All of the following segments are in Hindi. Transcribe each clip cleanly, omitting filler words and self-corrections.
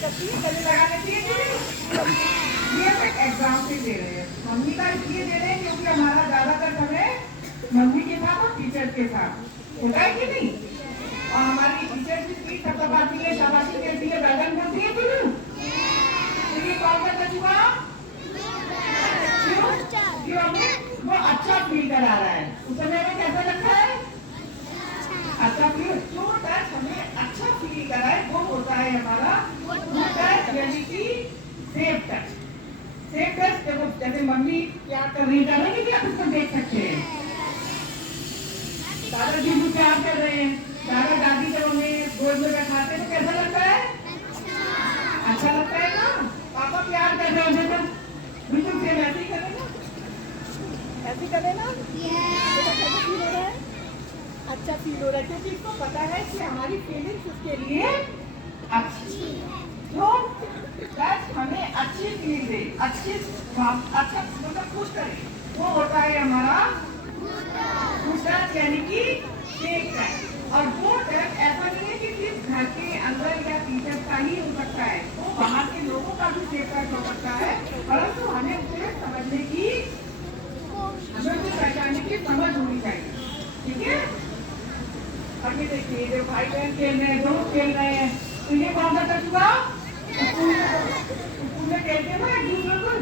करती है, गले लगाना चाहिए। ये एग्जाम्पल दे रहे हैं, मम्मी का इसलिए दे रहे हैं क्योंकि हमारा ज्यादातर समय मम्मी के साथ और टीचर के साथ होता है कि नहीं। और हमारी टीचर भी थपथपाती है, शाबाशी देती है, बैगन बोलती है कि नहीं। तो ये कौन सा कछुआ जो हमें वो अच्छा फील करा रहा है, उस समय हमें कैसा लगता है, अच्छा फील। जो टच हमें अच्छा फील कराए वो होता है हमारा टच, यानी कि सेफ टच। सेफ टच देखो, जैसे मम्मी क्या कर रही है कि आप उसको देख सकते हैं, दादाजी भी प्यार कर रहे हैं, दादा दादी जब हमें गोद में बैठाते हैं तो कैसा लगता है, अच्छा लगता है ना। पापा प्यार कर रहे हैं तो बिल्कुल सेम ऐसे ही करें ना, ऐसे ही करें ना। कैसा फील हो रहा है, अच्छा फील हो रहा है, क्योंकि इसको पता है कि हमारी फीलिंग्स उसके लिए अच्छी, जो हमें अच्छी फील दे, अच्छी अच्छा मतलब खुश करे, वो होता है हमारा टच, यानी कि सेफ टच। और वो टच ऐसा नहीं है कि सिर्फ घर के अंदर या टीचर का ही हो सकता है, वो बाहर के लोगों का भी सेफ टच हो सकता है, परंतु हमें उसे समझने की, हमें उसे पहचानने की समझ होनी चाहिए, ठीक है। अब ये देखिए, जो भाई बहन खेल रहे हैं, दोस्त खेल रहे हैं, तो ये कौन सा टच हुआ, स्कूल में खेलते हैं ना एक दूसरे को,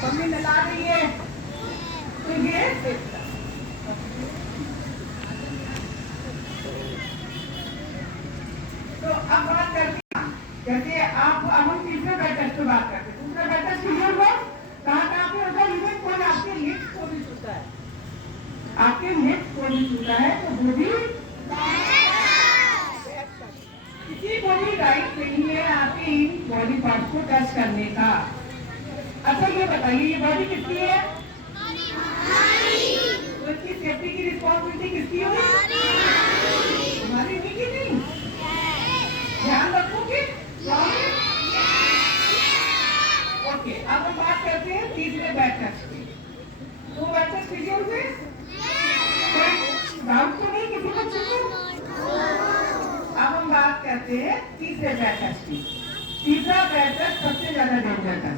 मम्मी नला रही है तो ये सेफ टच। तो अब बात करते हैं, जैसे आप अब हम तीसरे बैठक पे बात करते हैं। दूसरा बैठक क्लियर हुआ, कहाँ पे होता है, इवन कोई आपके लिप्स को भी छूता है, आपके लिप्स को भी छूता है तो वो भी किसी को भी राइट नहीं है आपके इन बॉडी पार्ट को टच करने का। अच्छा ये बताइए, ये बॉडी किसकी है, तो इसकी सेफ्टी की रिस्पॉन्सिबिलिटी किसकी होगी, हमारी होगी कि नहीं, ध्यान रखोगे। ओके, अब हम बात करते हैं तीसरे बैठक की। दो बैठक क्लियर हुए, डाउट तो नहीं किसी बच्चे को। अब हम बात करते हैं तीसरे बैठक की। तीसरा बैठक सबसे ज्यादा डेंजर है,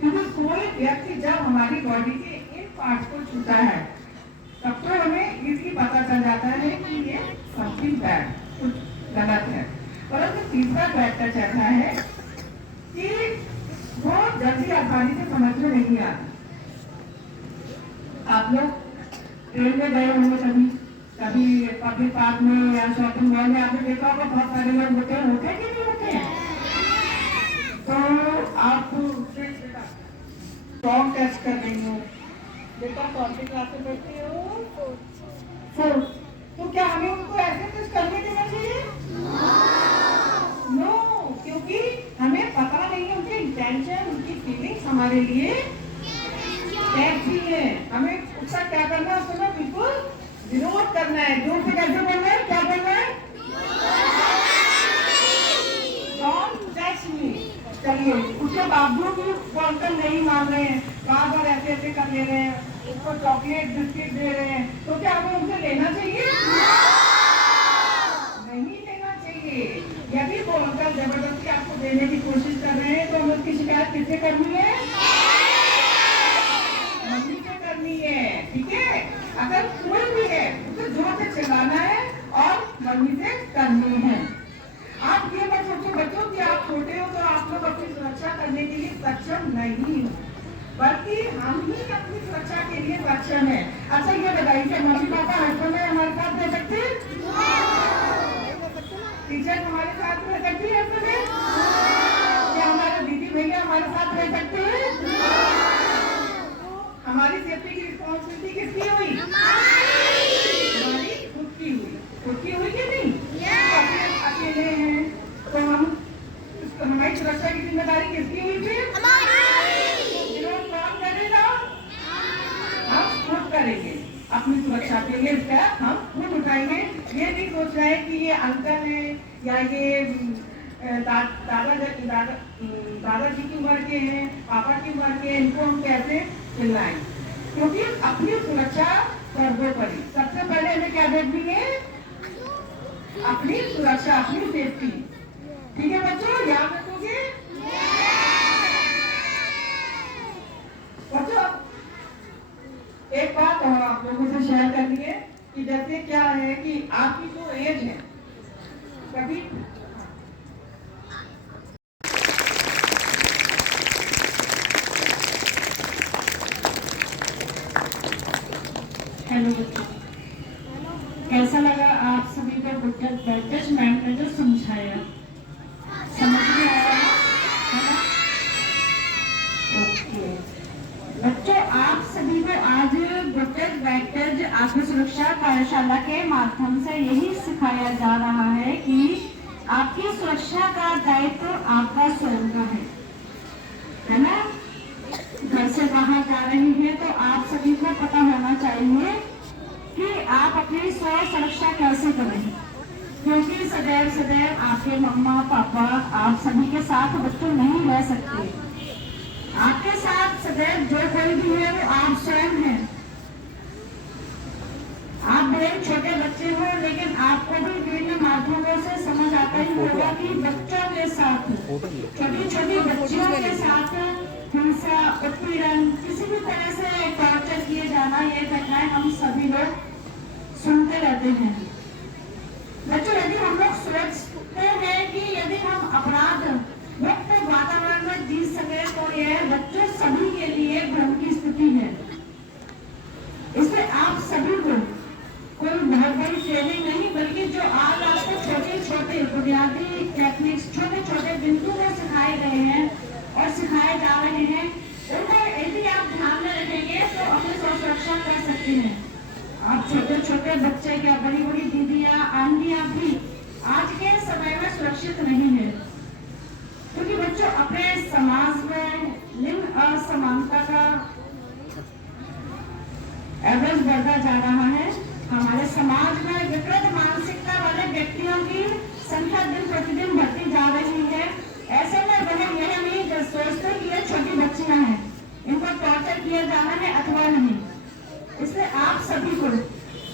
क्योंकि कोई व्यक्ति जब हमारी बॉडी के इन पार्ट्स को छूता है तब तो हमें इजीली पता चल जाता है कि ये समथिंग बैड, कुछ गलत है। परंतु तीसरा बैड टच ऐसा है कि वो जल्दी आसानी से समझ में नहीं आता। आप लोग ट्रेन में गए होंगे कभी, कभी पब्लिक पार्क में या शॉपिंग मॉल में आपने देखा होगा बहुत सारे लोग होते हैं कि नहीं होते हैं। तो आप सॉन्ग टेस्ट कर रही हो, बेटा कौन सी क्लास में बैठती हो, फोर्थ, तो क्या हमें उनको ऐसे टेस्ट करने देना चाहिए, नो, क्योंकि हमें पता नहीं है उनके इंटेंशन, उनकी फीलिंग्स हमारे लिए कैसी है। हमें उसका क्या करना है, उसको बिल्कुल विरोध करना है। जोर से कैसे बोलना है, क्या बोलना है, डोंट टच मी। चलिए, उसके बावजूद भी वो अंकल नहीं मान रहे हैं, बार बार ऐसे ऐसे कर ले रहे हैं, उसको चॉकलेट बिस्किट दे रहे हैं, तो क्या हमें उनसे लेना चाहिए, नहीं लेना चाहिए। यदि वो अंकल जबरदस्ती आपको देने की कोशिश कर रहे हैं तो हमें उसकी शिकायत किससे करनी है, मम्मी से करनी है, ठीक है। अगर कोई भी है उसे जोर से चिल्लाना है और मम्मी से करनी है। आप ये मत सोचो बच्चों कि आप छोटे हो तो आप लोग अपनी सुरक्षा करने के लिए सक्षम नहीं हो, बल्कि हम ही अपनी सुरक्षा के लिए सक्षम है। अच्छा ये बताइए, क्या मम्मी पापा हर समय हमारे साथ रह सकते हैं, टीचर हमारे साथ रह सकती है हर समय, क्या हमारे दीदी भैया हमारे साथ रह सकते हैं, हमारी सेफ्टी की रिस्पॉन्सिबिलिटी किसकी हुई, हमारी खुद की हुई, खुद की हुई कि नहीं। अकेले हैं तो हम हमारी सुरक्षा की जिम्मेदारी किसकी हुई थी, कौन करेगा, हम खुद करेंगे अपनी सुरक्षा के लिए, स्टेप हम खुद उठाएंगे। ये नहीं सोच रहे हैं कि ये अंकल है या ये दादाजी की उम्र के हैं, पापा की उम्र के, इनको हम कैसे चिल्लाएं, क्योंकि अपनी सुरक्षा सर्वोपरि। सबसे पहले हमें क्या देखनी है, अपनी सुरक्षा, अपनी सेफ्टी। ठीक है बच्चों, याद रखोगे? बच्चों एक बात और आप लोगों से शेयर करनी है कि जैसे क्या है कि आपकी जो एज है कभी हेलो बच्चों, कैसा लगा आप सभी को बुद्धेश मैम ने जो समझाया? समझ में आया है ना? ओके बच्चों, आप सभी को आज बुद्धेश आत्म सुरक्षा कार्यशाला के माध्यम से यही सिखाया जा रहा है कि आपकी सुरक्षा का दायित्व आपका स्वयं का है ना? घर से बाहर जा रही है तो आप सभी को पता होना चाहिए कि आप अपनी स्व सुरक्षा कैसे करें, क्योंकि सदैव सदैव आपके मम्मा पापा आप सभी के साथ बच्चों नहीं रह सकते। आपके साथ सदैव जो कोई भी है वो आप स्वयं हैं। आप बहुत छोटे बच्चे हो, लेकिन आपको भी विभिन्न माध्यमों से समझ आता ही होगा कि बच्चों के साथ, छोटी छोटी बच्चियों के साथ हिंसा, उत्पीड़न, किसी भी तरह से टॉर्चर किए जाना, ये घटनाएं हम सभी लोग सुनते रहते हैं। बच्चों, यदि हम लोग सोचते हैं कि यदि हम अपराध मुक्त वातावरण में जी सके तो यह बच्चों सभी के लिए भ्रम की स्थिति है। इसलिए आप सभी को कोई बहुत बड़ी ट्रेनिंग नहीं, बल्कि जो आज आपको छोटे छोटे बुनियादी टेक्निक्स, छोटे छोटे बिंदु में सिखाए गए हैं और सिखाए जा रहे हैं, उनको यदि आप ध्यान में रखेंगे तो अपनी सुरक्षा कर सकते हैं। आप छोटे छोटे बच्चे क्या, बड़ी बड़ी दीदियां, आंटियां भी आज के समय में सुरक्षित नहीं है, क्योंकि बच्चों अपने समाज में लिंग असमानता का एवरेज बढ़ता जा रहा है। हमारे समाज में विकृत मानसिकता वाले व्यक्तियों की संख्या दिन प्रतिदिन बढ़ती जा रही है। ऐसे में वह यह नहीं सोचते कि ये छोटी बच्चियां हैं, इनको टॉर्चर किया जाना है अथवा नहीं। इसलिए आप सभी को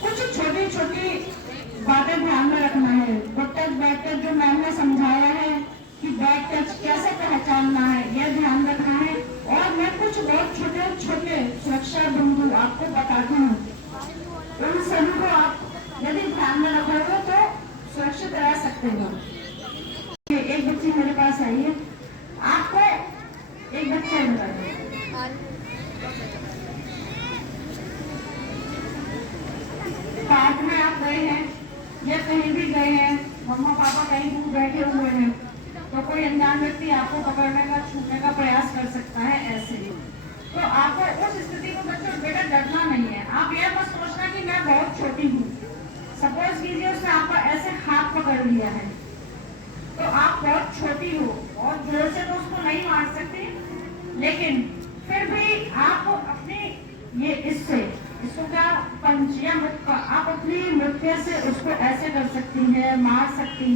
कुछ छोटी छोटी बातें ध्यान में रखना है। बैक टच जो मैम ने समझाया है कि बैक टच कैसे पहचानना है, यह ध्यान रखना है। और मैं कुछ बहुत छोटे छोटे सुरक्षा बिंदु आपको बताती हूँ, उन सभी को आप यदि ध्यान में रखोगे तो सुरक्षित रह सकते हो। एक बच्ची मेरे पास आई है, आपको एक बच्चा पार्क में आप गए हैं या कहीं भी गए हैं, मम्मा पापा कहीं दूर बैठे हुए हैं, तो कोई अनजान व्यक्ति आपको पकड़ने का, छूने का प्रयास कर सकता है ऐसे ही। तो आपको उस स्थिति में बच्चों बेटा डरना नहीं है। आप यह मत सोचना कि मैं बहुत छोटी हूँ। सपोज कीजिए उसने आपका ऐसे हाथ पकड़ लिया है, तो आप बहुत छोटी हो और जोर से तो उसको नहीं मार सकती, लेकिन फिर भी आप अपनी ये इसको क्या पंच या मुक्का, आप अपनी मुक्के से उसको ऐसे कर सकती है, मार सकती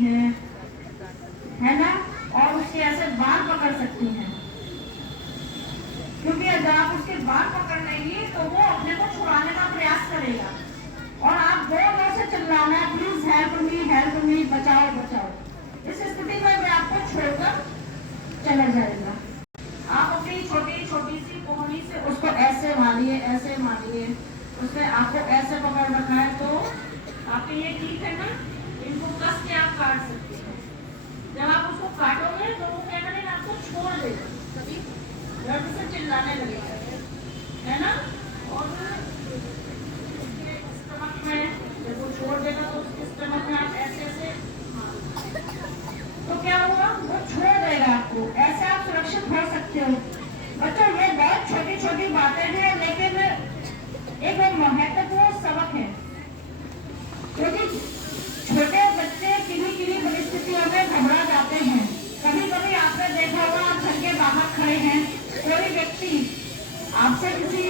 है ना? और उसके ऐसे बाल पकड़ सकती हैं, क्योंकि अगर आप उसके बाल पकड़ लेंगी तो वो अपने को छुड़ाने का प्रयास करेगा और आप जोर से चिल्लाना है, प्लीज हेल्प मी, बचाओ बचाओ। इस स्थिति में मैं आपको छोड़कर चला जाएगा। आप अपनी छोटी छोटी सी कोहनी से उसको ऐसे मारिए, उसने आपको ऐसे पकड़ रखा है तो आपके ये ठीक है ना, इनको कस के आप काट सकते हैं। जब आप उसको काटोगे तो वो क्या करेगा, आपको छोड़ देगा, कभी दर्द से चिल्लाने लगेगा, है ना? और उसके स्टमक में जब वो छोड़ देगा तो उसके स्टमक में आप ऐसे तो क्या होगा, वो छोड़ देगा आपको, ऐसे आप सुरक्षित हो सकते हो। बच्चों, ये बहुत छोटी छोटी बातें हैं, लेकिन एक महत्वपूर्ण सबक है, क्योंकि छोटे बच्चे किन्हीं परिस्थितियों में घबरा जाते हैं। कभी कभी आपने देखा होगा, आप घर के बाहर खड़े हैं, कोई व्यक्ति आपसे किसी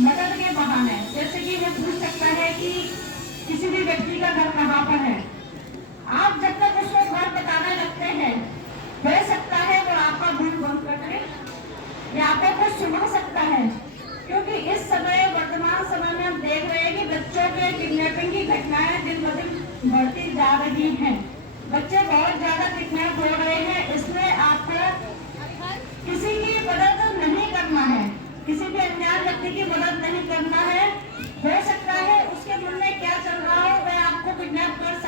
मदद के बहाने, जैसे कि वो पूछ सकता है कि किसी भी व्यक्ति का घर कहाँ पर है, आप जब तक उसको घर बताने लगते हैं, हो सकता है वो आपका बिल बंद कर दे या आपको कुछ सुना सकता है, क्योंकि इस समय वर्तमान समय में हम देख रहे हैं कि बच्चों के किडनैपिंग की घटनाएं दिन ब दिन बढ़ती जा रही हैं। बच्चे बहुत ज्यादा किडनैप हो रहे किसी भी अनजान व्यक्ति की मदद नहीं करना है। हो सकता है उसके मन में क्या चल रहा हो वह आपको किडनैप कर